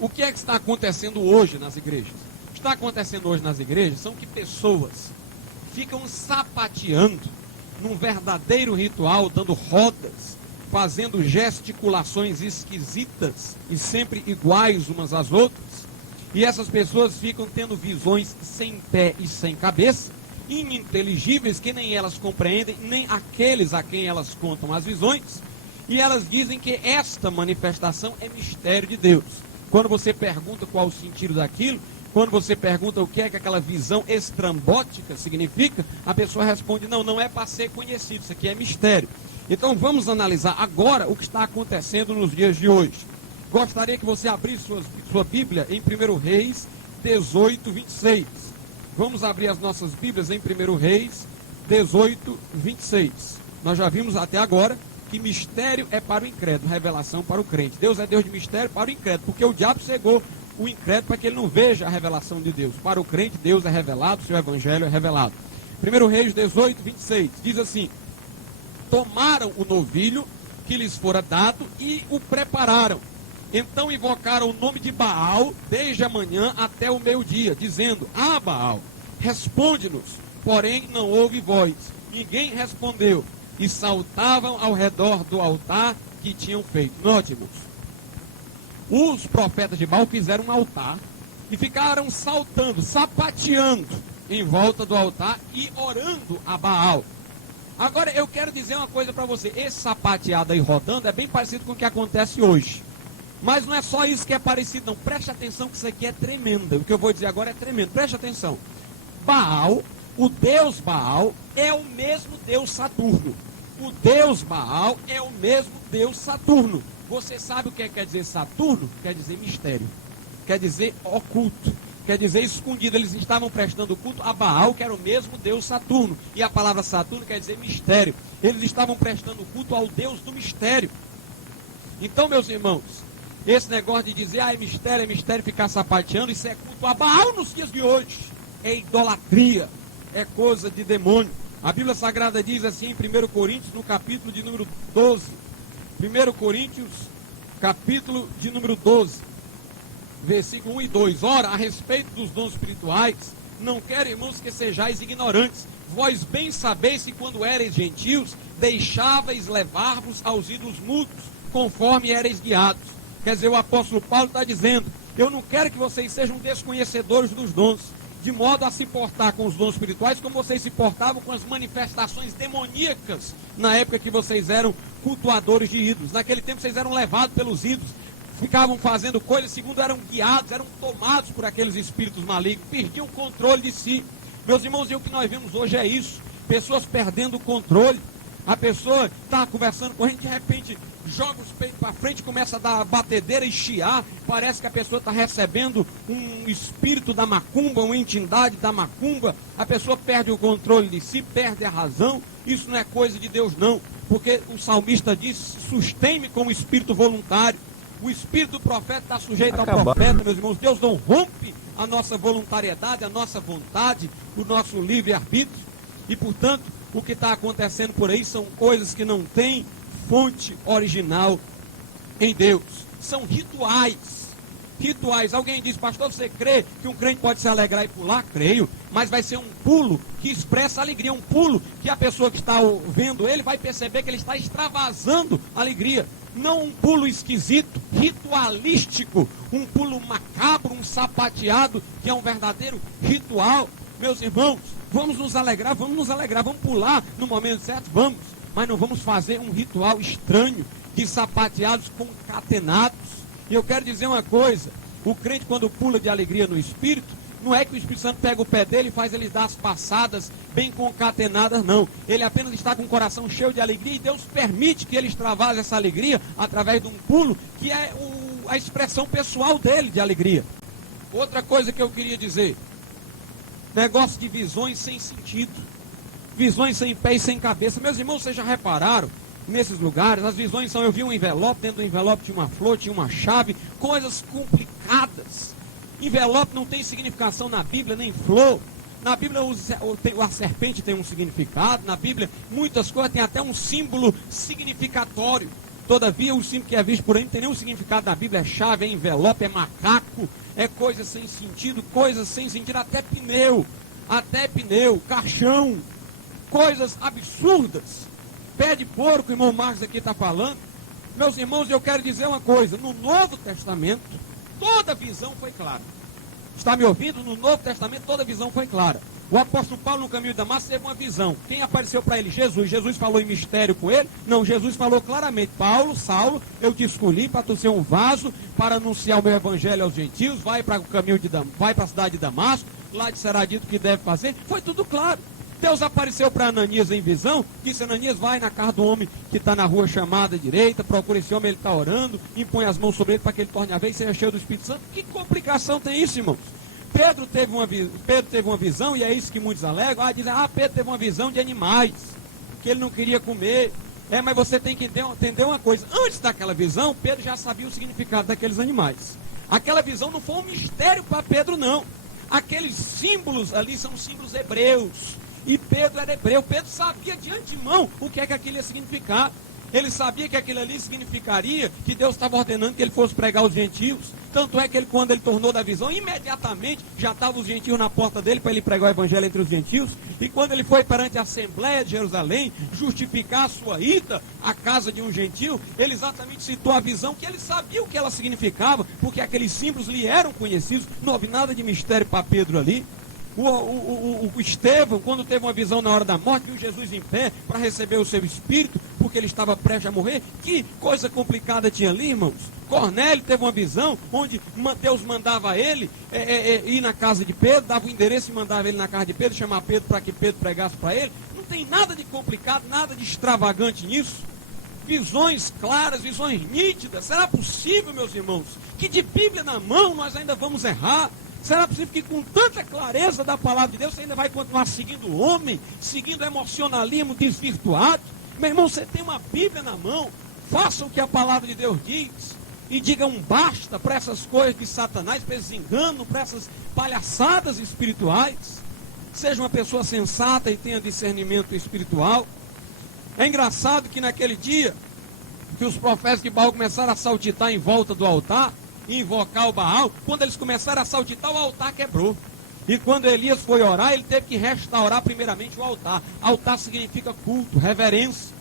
O que é que está acontecendo hoje nas igrejas? O que está acontecendo hoje nas igrejas são que pessoas ficam sapateando num verdadeiro ritual, dando rodas, fazendo gesticulações esquisitas e sempre iguais umas às outras. E essas pessoas ficam tendo visões sem pé e sem cabeça, ininteligíveis, que nem elas compreendem, nem aqueles a quem elas contam as visões. E elas dizem que esta manifestação é mistério de Deus. Quando você pergunta qual o sentido daquilo, quando você pergunta o que é que aquela visão estrambótica significa, a pessoa responde, não é para ser conhecido, isso aqui é mistério. Então vamos analisar agora o que está acontecendo nos dias de hoje. Gostaria que você abrisse sua Bíblia em 1 Reis 18, 26. Vamos abrir as nossas Bíblias em 1 Reis 18, 26. Nós já vimos até agora que mistério é para o incrédulo, revelação para o crente. Deus é Deus de mistério para o incrédulo, porque o diabo cegou o incrédulo para que ele não veja a revelação de Deus. Para o crente, Deus é revelado, seu evangelho é revelado. 1 Reis 18, 26, diz assim: tomaram o novilho que lhes fora dado e o prepararam. Então invocaram o nome de Baal desde a manhã até o meio-dia, dizendo: Ah, Baal, responde-nos. Porém não houve voz. Ninguém respondeu. E saltavam ao redor do altar que tinham feito. Note, irmãos. Os profetas de Baal fizeram um altar e ficaram saltando, sapateando em volta do altar e orando a Baal. Agora eu quero dizer uma coisa para você. Esse sapateado aí rodando é bem parecido com o que acontece hoje. Mas não é só isso que é parecido, não. Preste atenção que isso aqui é tremendo. O que eu vou dizer agora é tremendo. Preste atenção. Baal, o Deus Baal, é o mesmo Deus Saturno. O Deus Baal é o mesmo Deus Saturno. Você sabe o que quer dizer Saturno? Quer dizer mistério. Quer dizer oculto. Quer dizer escondido. Eles estavam prestando culto a Baal, que era o mesmo Deus Saturno. E a palavra Saturno quer dizer mistério. Eles estavam prestando culto ao Deus do mistério. Então, meus irmãos, esse negócio de dizer, é mistério, ficar sapateando, isso é culto a Baal nos dias de hoje. É idolatria, é coisa de demônio. A Bíblia Sagrada diz assim em 1 Coríntios, no capítulo de número 12. 1 Coríntios, capítulo de número 12, versículo 1 e 2. Ora, a respeito dos dons espirituais, não quero, irmãos, que sejais ignorantes. Vós bem sabeis que quando ereis gentios, deixáveis levar-vos aos ídolos mudos, conforme ereis guiados. Quer dizer, o apóstolo Paulo está dizendo, eu não quero que vocês sejam desconhecedores dos dons, de modo a se portar com os dons espirituais como vocês se portavam com as manifestações demoníacas na época que vocês eram cultuadores de ídolos. Naquele tempo vocês eram levados pelos ídolos, ficavam fazendo coisas segundo eram guiados, eram tomados por aqueles espíritos malignos, perdiam o controle de si. Meus irmãos, e o que nós vemos hoje é isso, pessoas perdendo o controle. A pessoa está conversando com a gente, de repente joga os peitos para frente, começa a dar batedeira e chiar. Parece que a pessoa está recebendo um espírito da macumba, uma entidade da macumba. A pessoa perde o controle de si, perde a razão. Isso não é coisa de Deus, não. Porque o salmista diz, sustém-me com o espírito voluntário. O espírito do profeta está sujeito ao profeta, meus irmãos. Deus não rompe a nossa voluntariedade, a nossa vontade, o nosso livre-arbítrio. E, portanto, o que está acontecendo por aí são coisas que não têm fonte original em Deus. São rituais. Rituais. Alguém diz, pastor, você crê que um crente pode se alegrar e pular? Creio. Mas vai ser um pulo que expressa alegria. Um pulo que a pessoa que está vendo ele vai perceber que ele está extravasando alegria. Não um pulo esquisito, ritualístico. Um pulo macabro, um sapateado, que é um verdadeiro ritual. Meus irmãos, vamos nos alegrar, vamos pular no momento certo, vamos. Mas não vamos fazer um ritual estranho de sapateados concatenados. E eu quero dizer uma coisa, o crente quando pula de alegria no Espírito, não é que o Espírito Santo pega o pé dele e faz ele dar as passadas bem concatenadas, não. Ele apenas está com o coração cheio de alegria e Deus permite que ele extravase essa alegria através de um pulo, que é a expressão pessoal dele de alegria. Outra coisa que eu queria dizer, negócio de visões sem sentido, visões sem pé e sem cabeça. Meus irmãos, vocês já repararam nesses lugares, as visões são, eu vi um envelope, dentro do envelope tinha uma flor, tinha uma chave, coisas complicadas. Envelope não tem significação na Bíblia, nem flor. Na Bíblia a serpente tem um significado, na Bíblia muitas coisas têm até um símbolo significatório. Todavia, o símbolo que é visto por aí não tem nenhum significado da Bíblia, é chave, é envelope, é macaco, é coisa sem sentido, até pneu, caixão, coisas absurdas. Pé de porco, o irmão Marcos aqui está falando. Meus irmãos, eu quero dizer uma coisa, no Novo Testamento, toda visão foi clara. Está me ouvindo? No Novo Testamento, toda visão foi clara. O apóstolo Paulo, no caminho de Damasco, teve uma visão. Quem apareceu para ele? Jesus. Jesus falou em mistério com ele? Não, Jesus falou claramente: Paulo, Saulo, eu te escolhi para tu ser um vaso, para anunciar o meu evangelho aos gentios. Vai para o caminho vai para a cidade de Damasco, lá te será dito o que deve fazer. Foi tudo claro. Deus apareceu para Ananias em visão, disse: Ananias, vai na casa do homem que está na rua chamada direita, procura esse homem, ele está orando, impõe as mãos sobre ele para que ele torne a vez e seja cheio do Espírito Santo. Que complicação tem isso, irmãos? Pedro teve uma visão, e é isso que muitos alegam. Dizem: Pedro teve uma visão de animais, que ele não queria comer. Mas você tem que entender uma coisa: antes daquela visão, Pedro já sabia o significado daqueles animais. Aquela visão não foi um mistério para Pedro, não. Aqueles símbolos ali são símbolos hebreus, e Pedro era hebreu. Pedro sabia de antemão o que é que aquilo ia significar. Ele sabia que aquilo ali significaria que Deus estava ordenando que ele fosse pregar aos gentios. Tanto é que ele, quando ele tornou da visão, imediatamente já estavam os gentios na porta dele para ele pregar o evangelho entre os gentios. E quando ele foi perante a Assembleia de Jerusalém justificar a sua ida à casa de um gentio, ele exatamente citou a visão, que ele sabia o que ela significava, porque aqueles símbolos lhe eram conhecidos. Não houve nada de mistério para Pedro ali. O Estevão, quando teve uma visão na hora da morte, viu Jesus em pé para receber o seu espírito, porque ele estava prestes a morrer. Que coisa complicada tinha ali, irmãos. Cornélio teve uma visão onde Deus mandava ele ir na casa de Pedro, dava o endereço e mandava ele na casa de Pedro, chamar Pedro para que Pedro pregasse para ele. Não tem nada de complicado, nada de extravagante nisso. Visões claras, visões nítidas. Será possível, meus irmãos, que de Bíblia na mão nós ainda vamos errar? Será possível que com tanta clareza da palavra de Deus você ainda vai continuar seguindo o homem, seguindo o emocionalismo desvirtuado? Meu irmão, você tem uma Bíblia na mão, faça o que a palavra de Deus diz e diga um basta para essas coisas de Satanás, para esses enganos, para essas palhaçadas espirituais. Seja uma pessoa sensata e tenha discernimento espiritual. É engraçado que naquele dia que os profetas de Baal começaram a saltitar em volta do altar, invocar o Baal, quando eles começaram a saltitar, o altar quebrou. E quando Elias foi orar, ele teve que restaurar primeiramente o altar. Altar significa culto, reverência.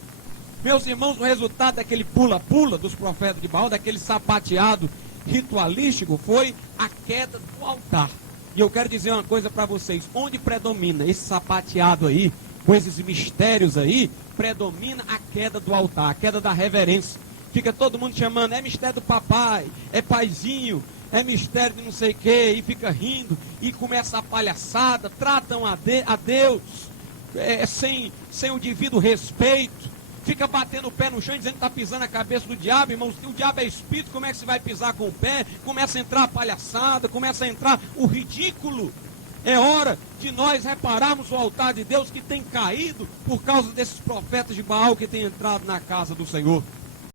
Meus irmãos, o resultado daquele pula-pula dos profetas de Baal, daquele sapateado ritualístico, foi a queda do altar. E eu quero dizer uma coisa para vocês: onde predomina esse sapateado aí, com esses mistérios aí, predomina a queda do altar, a queda da reverência. Fica todo mundo chamando: é mistério do papai, é paizinho, é mistério de não sei o que, e fica rindo, e começa a palhaçada, tratam a Deus sem o devido respeito, fica batendo o pé no chão e dizendo que está pisando a cabeça do diabo. Irmãos, o diabo é espírito, como é que você vai pisar com o pé? Começa a entrar a palhaçada, começa a entrar o ridículo. É hora de nós repararmos o altar de Deus que tem caído por causa desses profetas de Baal que têm entrado na casa do Senhor.